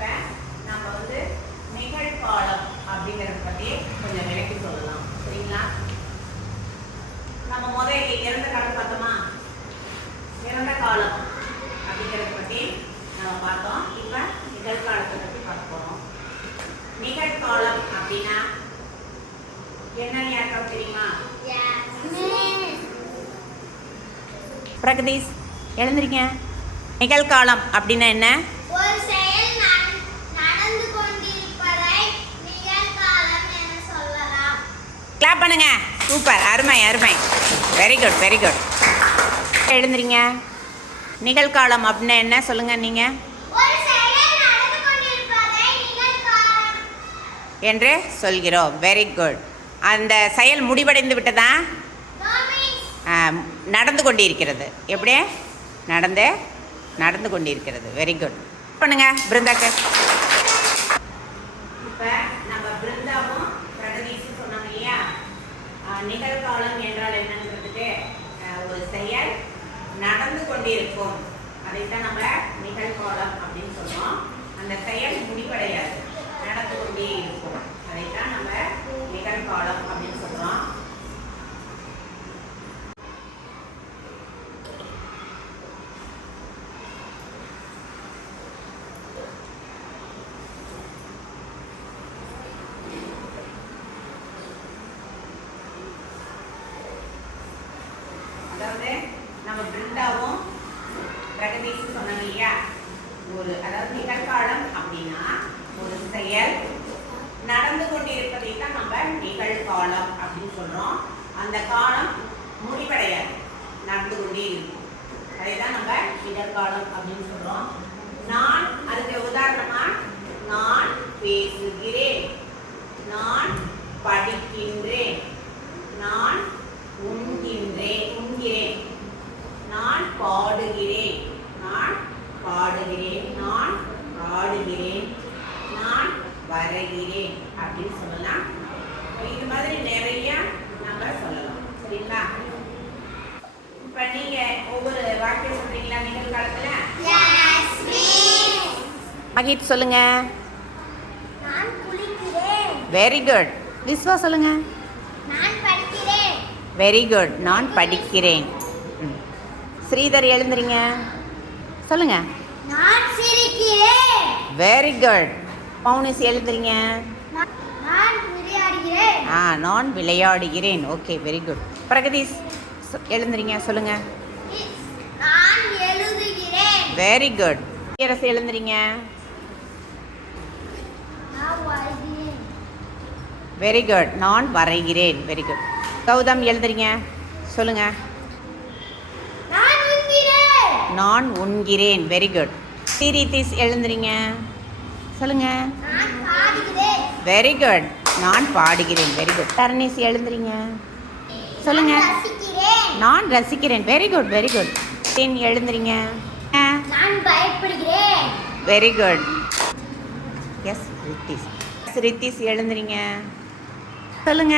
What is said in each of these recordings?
இப்போ நம்ம வந்து நிகழ்காலம் அப்படிங்கிறத பற்றி கொஞ்சம் விளக்கி சொல்லலாம். சரிங்களா? நம்ம முதல் இறந்த காலம் பார்த்தோமா? இறந்த காலம் அப்படிங்கிறத பற்றி நம்ம பார்த்தோம். இப்போ நிகழ்காலத்தை பற்றி பார்க்க போகிறோம் நிகழ்காலம் அப்படின்னா என்னன்னு யாருக்காவது தெரியுமா? பிரகதீஷ் எழுந்திருக்கேன் நிகழ்காலம் அப்படின்னா என்ன ஒரு செயல் நட- நடந்து கொண்டிருப்பதை நிகழ்காலம் என சொல்லலாம் கிளாப் பண்ணுங்க. சூப்பர் அருமை அருமை. வெரி குட் வெரி குட் எழுந்துறீங்க நிகழ்காலம் அப்படின்னா என்ன? சொல்லுங்க நீங்க. ஒரு செயல் நடந்து கொண்டிருப்பதை நிகழ்காலம். என்று சொல்கிறோம். வெரி குட் அந்த செயல் முடிவடைந்து விட்டதா? நடந்து கொண்டிருக்கிறது. எப்படி? நடந்து நடந்து கொண்டிருக்கிறது. வெரி குட் பண்ணுங்க பிருந்தாக்கு. இப்போ நம்ம பிருந்தாவும் பிரகதீஷும் சொன்னாங்க இல்லையா ஆ, நிகழ்காலம் என்றால் என்னங்கிறதுக்கு ஒரு செயல் நடந்து கொண்டிருக்கும். அதைத்தான் நம்ம நிகழ்காலம் அப்படின்னு சொல்லுவோம் அந்த செயல் முடிவடையாது. நடந்து கொண்டே இருக்கும் அதைத்தான் நம்ம நிகழ்காலம் அப்படின்னு சொல்றோம் அதாவது நம்ம பிருந்தாவும் பிரகதீஷும் சொன்னோம் இல்லையா? ஒரு அதாவது நிகழ்காலம் அப்படின்னா ஒரு செயல் நடந்து கொண்டிருப்பதை தான் நம்ம நிகழ்காலம் அப்படின்னு சொல்றோம். அந்த காலம் முடிவடையாது நடந்து கொண்டே இருக்கும். அதை தான் நம்ம நிகழ்காலம் அப்படின்னு சொல்றோம். நான் அதுக்கு உதாரணம் நான் பேசுகிறேன் நான் படிக்கின்றேன் நான் உண்கின்றேன் உண்கிறேன் நான் பாடுகிறேன். நான் பாடுகிறேன். நான் ஆடுகிறேன் நான் வரைகிறேன். அப்படின்னு சொல்லலாம். இது மாதிரி நிறைய நம்ம சொல்லலாம். சரிங்களா? இப்போ நீங்க ஒவ்வொரு வாக்கியம் சொல்றீங்களா நிகழ்காலத்துல. மகித் சொல்லுங்க. நான் குளிக்கிறேன். வெரி குட் விஸ்வா சொல்லுங்க. நான் படிக்கிறேன். வெரி குட் நான் படிக்கிறேன். ஸ்ரீதர் எழுந்துறீங்க சொல்லுங்க. நான் சிரிக்கிறேன். வெரி குட் மௌனிஸ் எழுந்துறீங்க நான் நான் விளையாடுகிறேன். ஆ நான் விளையாடுகிறேன். ஓகே வெரி குட் பிரகதீஷ் எழுந்துறீங்க சொல்லுங்க. நான் எழுதுகிறேன். வெரி குட் அரசு எழுந்துறீங்க வெரி குட் நான் வரைகிறேன். வெரி குட் கௌதம் எழுந்துறீங்க சொல்லுங்க. நான் உண்கிறேன் நான் உண்கிறேன். வெரி குட் ஸ்ரீரித்திஸ் எழுந்துறீங்க சொல்லுங்க. வெரி குட் நான் பாடுகிறேன். வெரி குட் தரணிஸ் எழுந்துறீங்க சொல்லுங்க. நான் ரசிக்கிறேன். வெரி குட் வெரி குட் டீன் எழுந்துறீங்க very good S Rithis Rithis எழுந்துறீங்க சொல்லுங்க.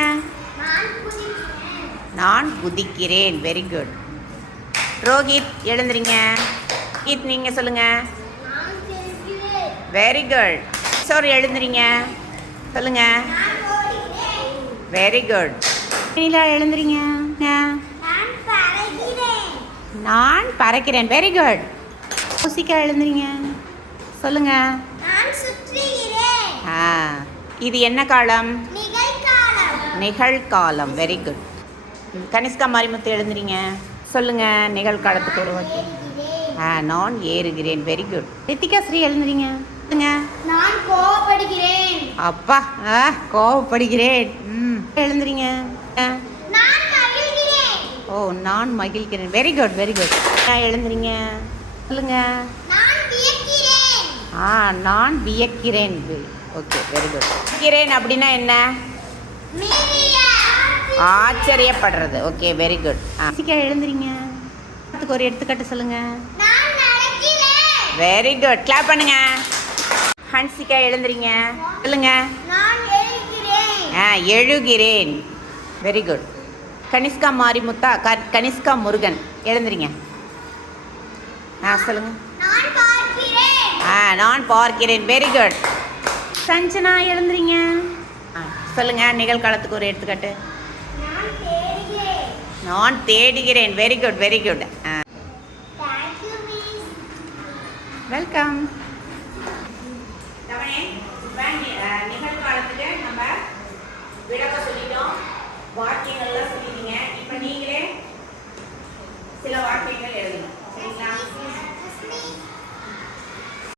நான் குதிக்கிறேன். வெரி குட் ரோஹித் எழுந்துறீங்க கீத் நீங்க சொல்லுங்க. நான் செல்கிறேன் வெரி குட் கிஷோர் எழுந்துறீங்க சொல்லுங்க. நான் ஓடுகிறேன் வெரி குட் நீலா எழுந்துறீங்க நான் பறக்கிறேன். வெரி குட் முசிகா எழுந்துறீங்க சொல்லுங்க. நான் சுற்றுகிறேன் ஆ. இது என்ன காலம்? நிகழ்காலம். நிகழ்காலம். வெரி குட் கனிஷ்கா மாரிமுத்து எழுந்துறீங்க சொல்லுங்க நிகழ்காலத்துக்கு ஒரு. ஆ நான் ஏறுகிறேன். வெரி குட் ரித்திகா ஸ்ரீ எழுந்துறீங்க நான் கோவப்படுகிறேன். அப்பா ஆ கோவப்படுகிறேன். ம் எழுந்துறீங்க ஓ நான் மகிழ்கிறேன். வெரி குட் வெரி குட் எழுந்துறீங்க சொல்லுங்க. ஆ நான் வியக்கிறேன். ஓகே வெரி குட் வியக்கிறேன் அப்படின்னா என்ன? ஆச்சரியப்படுறது. ஓகே வெரி குட் சீக்கிரம் எழுந்துறீங்க அதுக்கு ஒரு எடுத்துக்காட்டு சொல்லுங்க. நான் நடக்கிறேன். வெரி குட் கிளாப் பண்ணுங்க. ஹன்சிகா எழுந்துறீங்க சொல்லுங்க. நான் எழுகிறேன். ஆ எழுகிறேன். வெரி குட் கனிஷ்கா மாரிமுத்தா க கனிஷ்கா முருகன் எழுந்துறீங்க ஆ சொல்லுங்க. நான் பார்க்கிறேன். ஆ நான் பார்க்கிறேன். வெரி குட் சஞ்சனா எழுந்துறீங்க ஆ, சொல்லுங்க. நிகழ்காலத்துக்கு ஒரு எடுத்துக்காட்டு. நான் தேடுகிறேன். Very good very good welcome